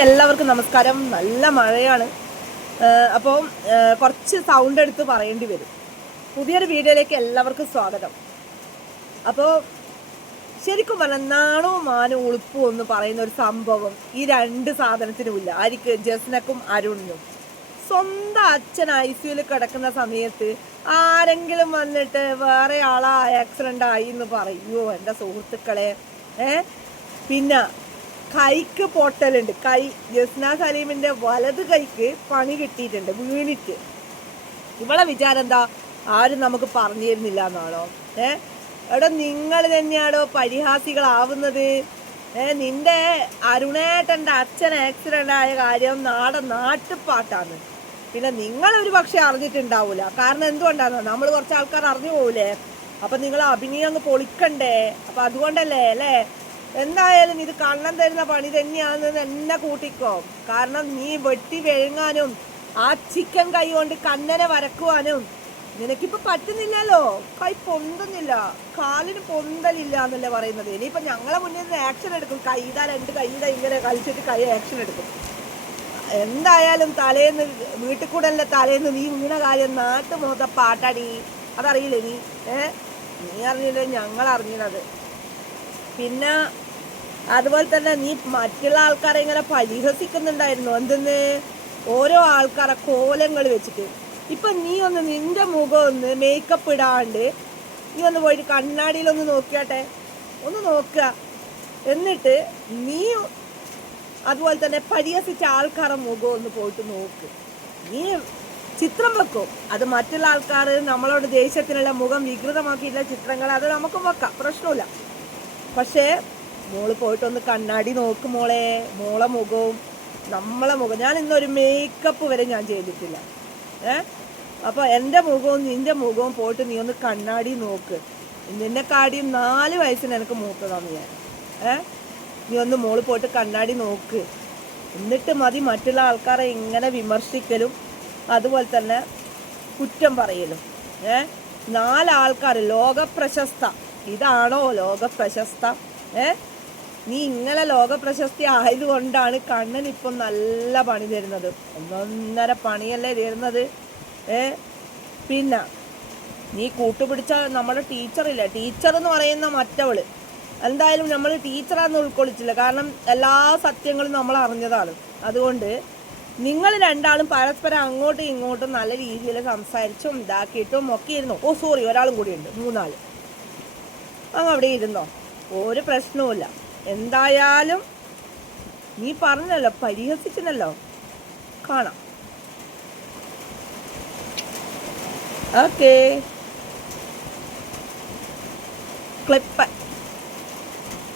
എല്ലാവർക്കും നമസ്കാരം. നല്ല മഴയാണ്. അപ്പോൾ കുറച്ച് സൗണ്ട് എടുത്ത് പറയേണ്ടി വരും. പുതിയൊരു വീഡിയോയിലേക്ക് എല്ലാവർക്കും സ്വാഗതം. അപ്പോൾ ശരിക്കും പറഞ്ഞാൽ നാണവും മാനവും ഉളുപ്പും എന്ന് പറയുന്ന ഒരു സംഭവം ഈ രണ്ട് സാധനത്തിനും ഇല്ല. ആർക്ക്? ജസ്നക്കും അരുണിനും. സ്വന്തം അച്ഛൻ ICUയിൽ കിടക്കുന്ന സമയത്ത് ആരെങ്കിലും വന്നിട്ട് വേറെ ആളാ ആക്സിഡൻ്റ് ആയി എന്ന് പറയുമോ എൻ്റെ സുഹൃത്തുക്കളെ? പിന്നെ കൈക്ക് പൊട്ടലുണ്ട്. കൈ ജസ്ന സലീമിൻ്റെ വലത് കൈക്ക് പണി കിട്ടിയിട്ടുണ്ട് വീണിട്ട്. ഇവളെ വിചാരം എന്താ? ആരും നമുക്ക് പറഞ്ഞു തരുന്നില്ല എന്നാണോ? എവിടെ നിങ്ങൾ തന്നെയാണോ പരിഹാസികളാവുന്നത്? നിന്റെ അരുണേട്ടൻ്റെ അച്ഛൻ ആക്സിഡൻ്റ് ആയ കാര്യം നാട്ടുപാട്ടാണ്. പിന്നെ നിങ്ങളൊരു പക്ഷെ അറിഞ്ഞിട്ടുണ്ടാവില്ല. കാരണം എന്തുകൊണ്ടാണ്? നമ്മൾ കുറച്ച് ആൾക്കാർ അറിഞ്ഞു പോവില്ലേ? അപ്പം നിങ്ങൾ അഭിനയം അങ്ങ് പൊളിക്കണ്ടേ? അപ്പം അതുകൊണ്ടല്ലേ അല്ലേ? എന്തായാലും ഇത് കണ്ണൻ തരുന്ന പണി തന്നെയാണെന്ന് എന്നെ കൂട്ടിക്കോ. കാരണം നീ വെട്ടി വിഴുങ്ങാനും ആ ചിക്കൻ കൈ കൊണ്ട് കണ്ണനെ വരക്കുവാനും നിനക്കിപ്പോൾ പറ്റുന്നില്ലല്ലോ. കൈ പൊന്തുന്നില്ല, കാലിന് പൊന്തലില്ല എന്നല്ലേ പറയുന്നത്. ഇനിയിപ്പോൾ ഞങ്ങളെ മുന്നിൽ നിന്ന് ആക്ഷൻ എടുക്കും. കൈതാ രണ്ട് കൈതാ ഇങ്ങനെ കളിച്ചിട്ട് കൈ ആക്ഷൻ എടുക്കും. എന്തായാലും തലേന്ന് വീട്ടിൽ കൂടെ അല്ലേ തലേന്ന് നീ വീണ കാര്യം മൊത്തം പാട്ടാടി. അതറിയില്ലേ നീ? നീ അറിഞ്ഞില്ലേ? ഞങ്ങൾ അറിഞ്ഞത്. പിന്നെ അതുപോലെ തന്നെ നീ മറ്റുള്ള ആൾക്കാരെ ഇങ്ങനെ പരിഹസിക്കുന്നുണ്ടായിരുന്നു. എന്തെന്ന്? ഓരോ ആൾക്കാരെ കോലങ്ങൾ വെച്ചിട്ട്. ഇപ്പം നീ ഒന്ന് നിന്റെ മുഖം ഒന്ന് മേക്കപ്പ് ഇടാണ്ട് നീ ഒന്ന് പോയിട്ട് കണ്ണാടിയിലൊന്ന് നോക്കിയാട്ടെ. ഒന്ന് നോക്കുക. എന്നിട്ട് നീ അതുപോലെ തന്നെ പരിഹസിച്ച ആൾക്കാരുടെ മുഖം ഒന്ന് പോയിട്ട് നോക്ക്. നീ ചിത്രം വെക്കും. അത് മറ്റുള്ള ആൾക്കാർ നമ്മളോട് ദേഷ്യത്തിനുള്ള മുഖം വികൃതമാക്കിയിട്ടുള്ള ചിത്രങ്ങൾ അത് നമുക്കും വെക്കാം, പ്രശ്നമില്ല. പക്ഷേ മോള് പോയിട്ടൊന്ന് കണ്ണാടി നോക്ക് മോളെ. മോളെ മുഖവും നമ്മളെ മുഖം. ഞാൻ ഇന്നൊരു മേക്കപ്പ് വരെ ഞാൻ ചെയ്തിട്ടില്ല. അപ്പോൾ എൻ്റെ മുഖവും നിൻ്റെ മുഖവും പോയിട്ട് നീ ഒന്ന് കണ്ണാടി നോക്ക്. നിന്നെക്കാടിയും 4 വയസ്സിന് എനിക്ക് മൂത്തതാണ് ഞാൻ. നീ ഒന്ന് മോള് പോയിട്ട് കണ്ണാടി നോക്ക്. എന്നിട്ട് മതി മറ്റുള്ള ആൾക്കാരെ ഇങ്ങനെ വിമർശിക്കലും അതുപോലെ തന്നെ കുറ്റം പറയലും. 4 ആൾക്കാർ ലോകപ്രശസ്ത. ഇതാണോ ലോകപ്രശസ്ത? നീ ഇങ്ങനെ ലോകപ്രശസ്തി ആയതുകൊണ്ടാണ് കണ്ണൻ ഇപ്പം നല്ല പണി തരുന്നത്. 1.5 പണിയല്ലേ തരുന്നത്. പിന്നെ നീ കൂട്ടുപിടിച്ച നമ്മുടെ ടീച്ചറില്ല, ടീച്ചർ എന്ന് പറയുന്ന മറ്റവള് എന്തായാലും നമ്മൾ ടീച്ചറാന്ന് ഉൾക്കൊള്ളിച്ചില്ല. കാരണം എല്ലാ സത്യങ്ങളും നമ്മൾ അറിഞ്ഞതാണ്. അതുകൊണ്ട് നിങ്ങൾ രണ്ടാളും പരസ്പരം അങ്ങോട്ടും ഇങ്ങോട്ടും നല്ല രീതിയിൽ സംസാരിച്ചും ഇതാക്കിയിട്ടും ഒക്കെ ഇരുന്നു. സോറി, ഒരാളും കൂടി ഉണ്ട്, 3 അങ്ങ് അവിടെ ഇരുന്നോ, ഒരു പ്രശ്നവുമില്ല. എന്തായാലും നീ പറഞ്ഞല്ലോ, പരിഹസിച്ചല്ലോ, കാണാം. Okay, clip.